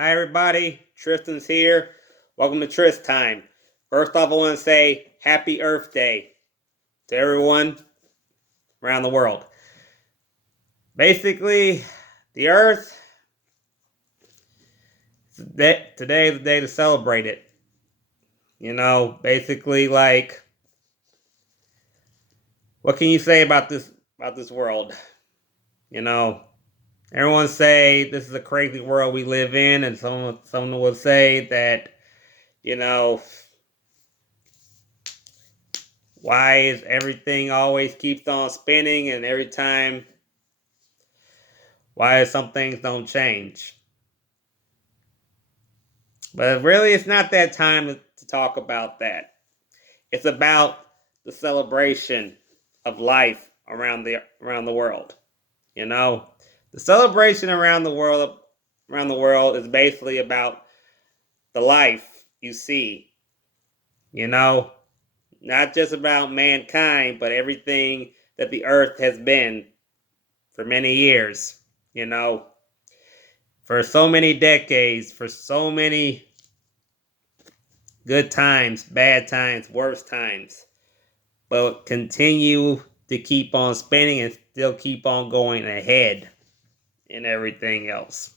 Hi everybody, Tristan's here. Welcome to Trist Time. First off, I want to say Happy Earth Day to everyone around the world. Basically, the Earth, today is the day to celebrate it. Basically, like, what can you say about this world? You know, everyone say this is a crazy world we live in, and someone will say that, you know, why is everything always keeps on spinning, and every time, why some things don't change? But really, it's not that time to talk about that. It's about the celebration of life around the world. You know, the celebration around the world is basically about the life you see. You know, not just about mankind, but everything that the earth has been for many years. You know, for so many decades, for so many good times, bad times, worst times, but continue to keep on spinning and still keep on going ahead in everything else.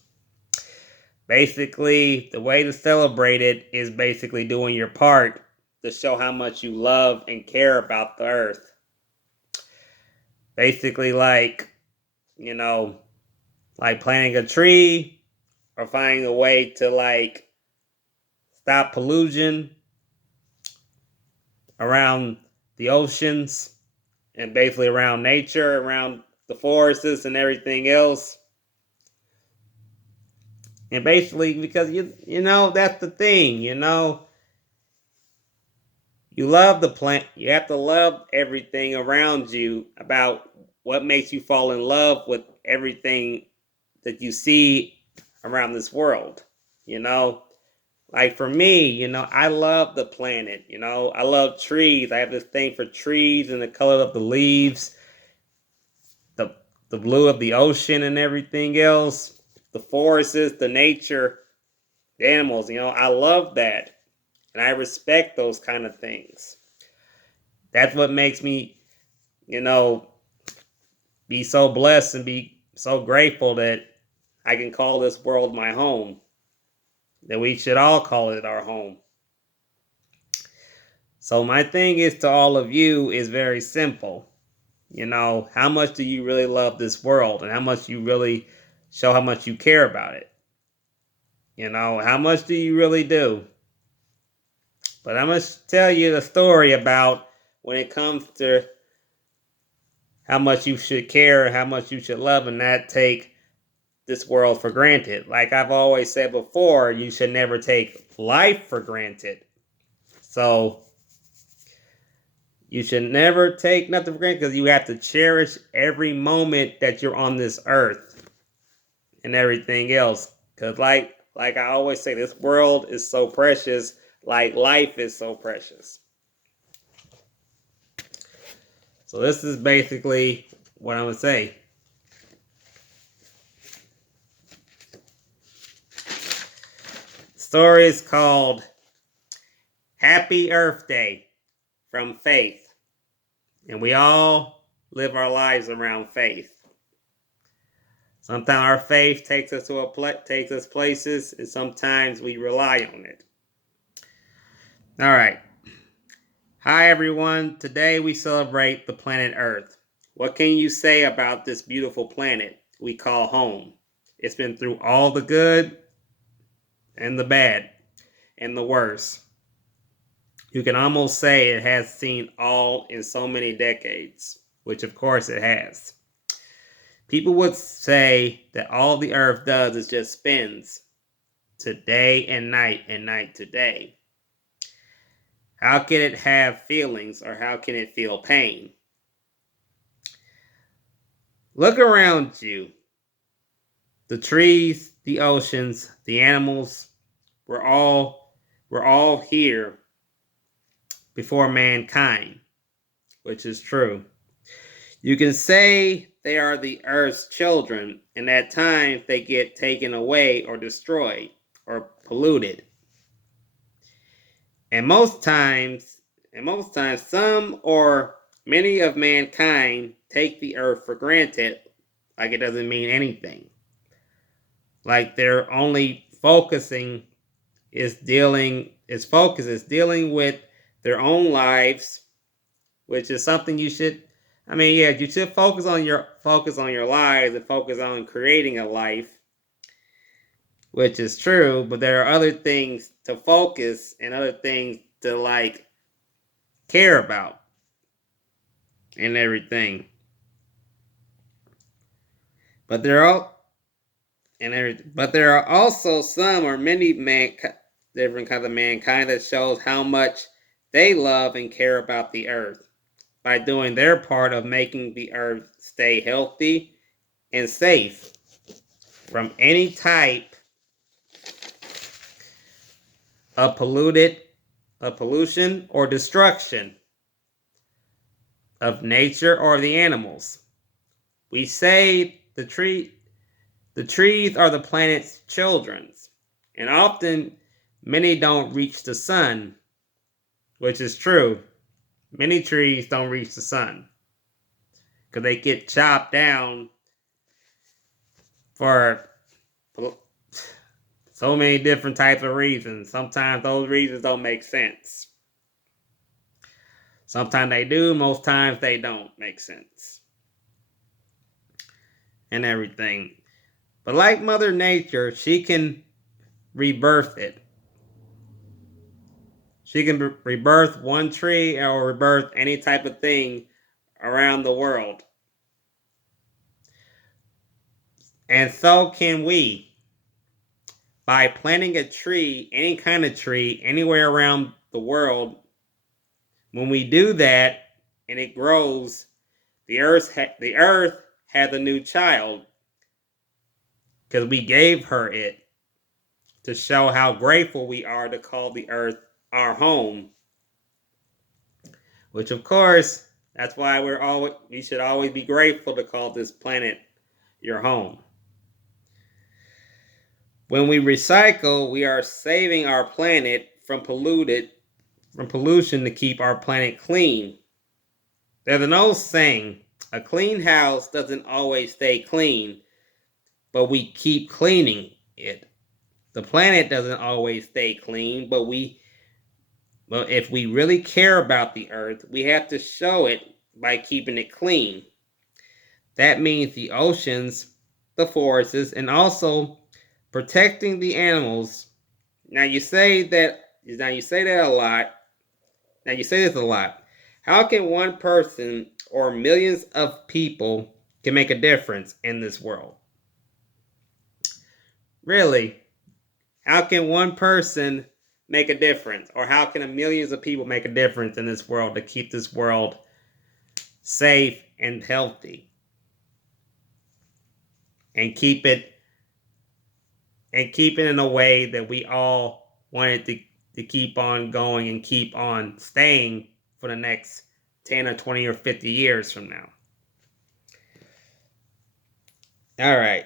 Basically, the way to celebrate it is basically doing your part to show how much you love and care about the earth. Basically, you know, like planting a tree or finding a way to stop pollution around the oceans and basically around nature, around the forests and everything else. And basically because you know that's the thing, you love the plant, you have to love everything around you about what makes you fall in love with everything that you see around this world, you know? Like for me, I love the planet, I love trees. I have this thing for trees and the color of the leaves, the the blue of the ocean and everything else, the forests, the nature, the animals. I love that, and I respect those kind of things. That's what makes me, you know, be so blessed and be so grateful that I can call this world my home. That we should all call it our home. So my thing is to all of you is very simple. How much do you really love this world, and how much you really show how much you care about it? How much do you really do? But I'm going to tell you the story about when it comes to how much you should care, how much you should love, and not take this world for granted. Like I've always said before, you should never take life for granted. So you should never take nothing for granted, because you have to cherish every moment that you're on this earth and everything else. Because like I always say, this world is so precious, like life is so precious. So this is basically what I'm going to say. The story is called Happy Earth Day from Faith. And we all live our lives around faith. Sometimes our faith takes us takes us places, and sometimes we rely on it. All right. Hi everyone. Today we celebrate the planet Earth. What can you say about this beautiful planet we call home? It's been through all the good and the bad and the worst. You can almost say it has seen all in so many decades, which of course it has. People would say that all the earth does is just spins to day and night to day. How can it have feelings, or how can it feel pain? Look around you. The trees, the oceans, the animals, we're all here before mankind, which is true. You can say they are the earth's children, and at times they get taken away or destroyed. or polluted. And most times, some or many of mankind take the earth for granted, like it doesn't mean anything. Like their only focusing is dealing with their own lives, which is something you should. I mean, yeah, you should focus on your lives and focus on creating a life, which is true. But there are other things to focus and other things to like care about and everything. But there are also some or many different kinds of mankind that shows how much they love and care about the earth by doing their part of making the earth stay healthy and safe from any type of pollution or destruction of nature or the animals. We say the trees are the planet's children, and often many don't reach the sun, which is true. Many trees don't reach the sun because they get chopped down for so many different types of reasons. Sometimes those reasons don't make sense. Sometimes they do, most times they don't make sense. And everything. But like Mother Nature, she can rebirth it. She can rebirth one tree or rebirth any type of thing around the world. And so can we. By planting a tree, any kind of tree, anywhere around the world, when we do that and it grows, the earth has a new child because we gave her it to show how grateful we are to call the earth our home. Which, of course, that's why we should always be grateful to call this planet your home. When we recycle, we are saving our planet from pollution to keep our planet clean. There's an old saying, a clean house doesn't always stay clean, but we keep cleaning it. The planet doesn't always stay clean, but if we really care about the earth, we have to show it by keeping it clean. That means the oceans, the forests, and also protecting the animals. Now you say that a lot. Now you say this a lot. How can one person or millions of people can make a difference in this world? Really? How can one person make a difference? Or how can millions of people make a difference in this world to keep this world safe and healthy? And keep it in a way that we all want it to keep on going and keep on staying for the next 10 or 20 or 50 years from now. All right.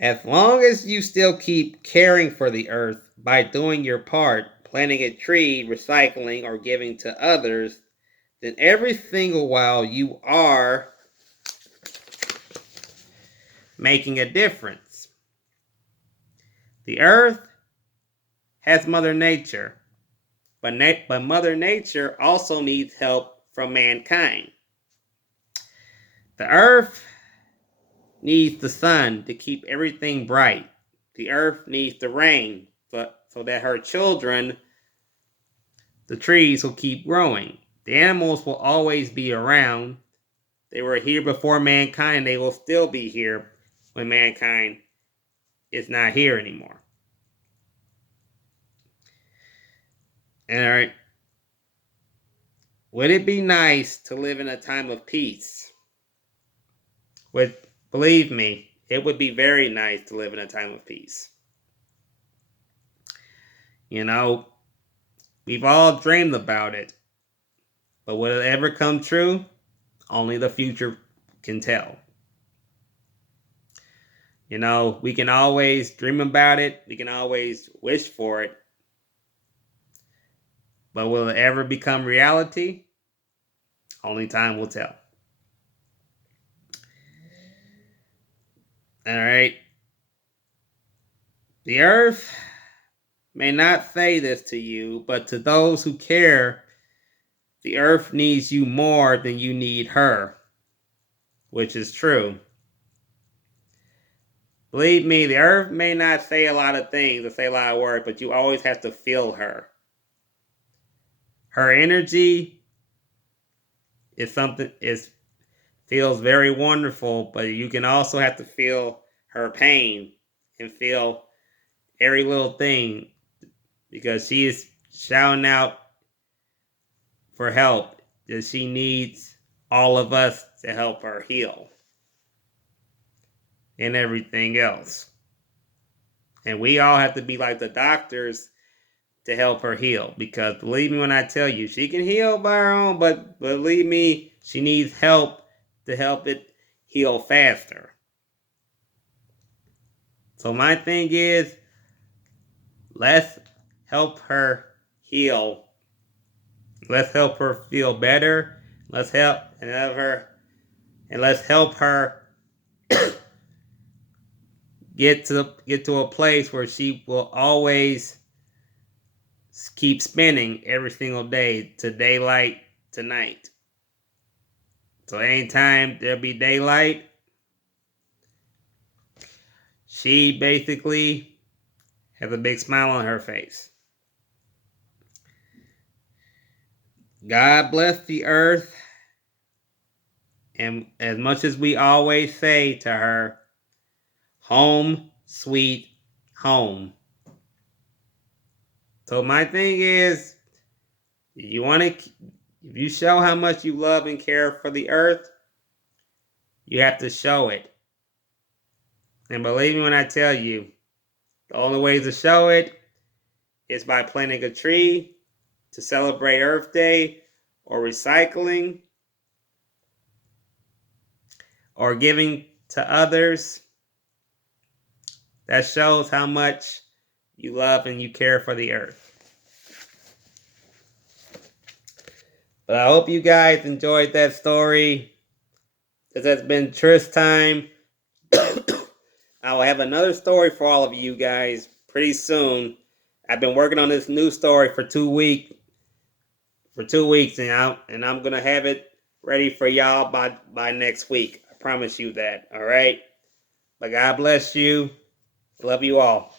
As long as you still keep caring for the earth by doing your part, planting a tree, recycling, or giving to others, then every single while you are making a difference. The earth has Mother Nature, but Mother Nature also needs help from mankind. The earth needs the sun to keep everything bright. The earth needs the rain so that her children, the trees, will keep growing. The animals will always be around. They were here before mankind, and they will still be here when mankind is not here anymore. All right. Would it be nice to live in a time of peace? Believe me, it would be very nice to live in a time of peace. You know, we've all dreamed about it. But will it ever come true? Only the future can tell. You know, we can always dream about it. We can always wish for it. But will it ever become reality? Only time will tell. All right. The earth may not say this to you, but to those who care, the earth needs you more than you need her, which is true. Believe me, the earth may not say a lot of things or say a lot of words, but you always have to feel her. Her energy is feels very wonderful, but you can also have to feel her pain and feel every little thing because she is shouting out for help that she needs all of us to help her heal and everything else. And we all have to be like the doctors to help her heal. Because believe me when I tell you, she can heal by her own, but believe me, she needs help to help it heal faster. So my thing is, let's help her heal. Let's help her feel better. Let's help her get to a place where she will always keep spinning every single day to daylight to night. So anytime there'll be daylight, she basically has a big smile on her face. God bless the earth. And as much as we always say to her, home, sweet home. So my thing is, if you show how much you love and care for the earth, you have to show it. And believe me when I tell you, the only way to show it is by planting a tree to celebrate Earth Day, or recycling, or giving to others. That shows how much you love and you care for the earth. But I hope you guys enjoyed that story. This has been Trish time. I will have another story for all of you guys pretty soon. I've been working on this new story for 2 weeks. And I'm gonna have it ready for y'all by next week. I promise you that. All right. But God bless you. Love you all.